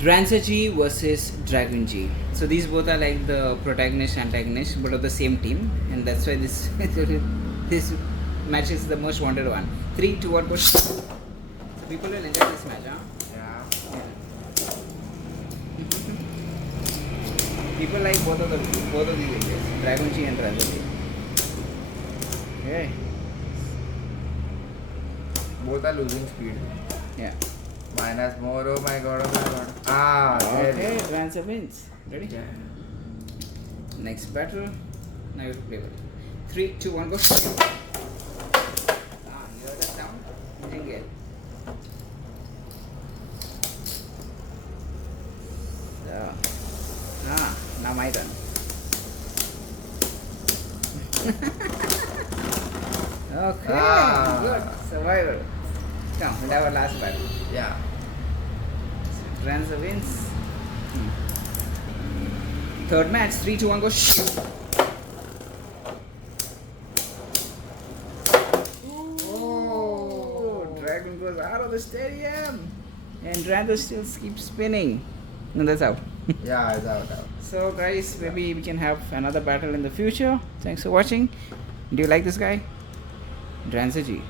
Dranzer G versus Dragoon G. So these both are like the protagonist and antagonist, but of the same team, and that's why this this match is the most wanted one. 3, 2, 1, push. People will enjoy this match, huh? Yeah. People like both of these videos, Dragoon G and Dranzer G. Okay. Both are losing speed. Yeah. Minus more. Oh my god. Oh my god. Ah. Okay. Dranzer wins. Ready? Yeah. Next battle. Now you have to play with. 3, 2, 1, go. Ah, you heard that sound? You didn't get. So. Ah, now my turn. Okay, good. Survival. Come, we'll have our last battle. Yeah. Dranzer wins. Third match, 3, 2, 1, go. Oh, Dragon goes out of the stadium. And Dranzer still keeps spinning. No, that's out. Yeah, it's out. So guys, maybe we can have another battle in the future. Thanks for watching. Do you like this guy? Dranzer G.